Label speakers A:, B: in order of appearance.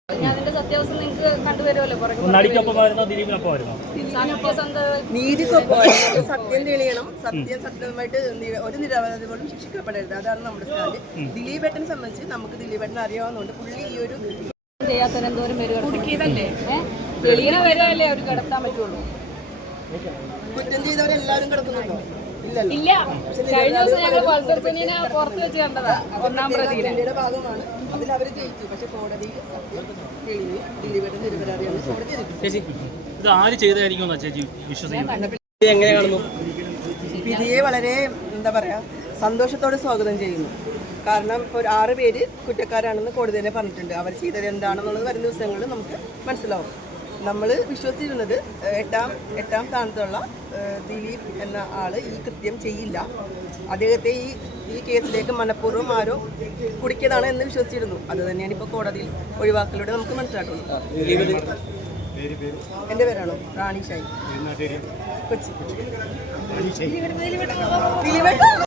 A: അതിന്റെ സത്യാവസ്ഥ നിങ്ങൾക്ക് കണ്ടുവരുമല്ലോ.
B: നീതിക്കൊപ്പം സത്യം തെളിയണം. സത്യമായിട്ട് ഒരു നിരവധി പോലും ശിക്ഷിക്കപ്പെടരുത്. അതാണ് നമ്മുടെ സ്റ്റാൻഡ്. ദിലീപേട്ടനെ സംബന്ധിച്ച് നമുക്ക് ദിലീപേട്ടനെ അറിയാവുന്നതുകൊണ്ട് പുള്ളി ഈ ഒരു
A: ചെയ്യാത്തവരെന്തോരം പേര് കുടുക്കിയതല്ലേ, തെളിയണ വരെയല്ലേ അവർ കിടത്താൻ പറ്റുള്ളൂ.
B: കുറ്റം ചെയ്തവരെല്ലാവരും കിടക്കുന്നുണ്ടോ?
A: ഇല്ല. കഴിഞ്ഞ ദിവസം ഞങ്ങൾ പൾസർപ്പനിനെ പുറത്ത് വെച്ച് കണ്ടതാ. ഒന്നാം പ്രതിയുടെ
B: ഭാഗമാണ്. അതിൽ അവർ ജയിച്ചു. പക്ഷെ കോടതി ദിലീപേട്ടൻ നിരപരാധിയാണ്
C: എങ്ങനെ കാണുന്നു?
B: വിധിയെ വളരെ എന്താ പറയാ സന്തോഷത്തോടെ സ്വാഗതം ചെയ്യുന്നു. കാരണം ഒരു 6 പേര് കുറ്റക്കാരാണെന്ന് കോടതി തന്നെ പറഞ്ഞിട്ടുണ്ട്. അവർ ചെയ്തത് എന്താണെന്നുള്ളത് വരും ദിവസങ്ങളിൽ നമുക്ക് മനസ്സിലാവും. നമ്മൾ വിശ്വസിച്ചിരുന്നത് എട്ടാം സ്ഥാനത്തുള്ള ദിലീപ് എന്ന ആള് ഈ കൃത്യം ചെയ്യില്ല, അദ്ദേഹത്തെ ഈ കേസിലേക്ക് മനഃപൂർവ്വം ആരോ കുടിക്കതാണ് എന്ന് വിശ്വസിച്ചിരുന്നു. അത് തന്നെയാണ് ഇപ്പോൾ കോടതിയിൽ ഒഴിവാക്കലൂടെ നമുക്ക് മനസ്സിലാക്കുന്നത്. എൻ്റെ പേരാണോ റാണി ഷായി, കൊച്ചി.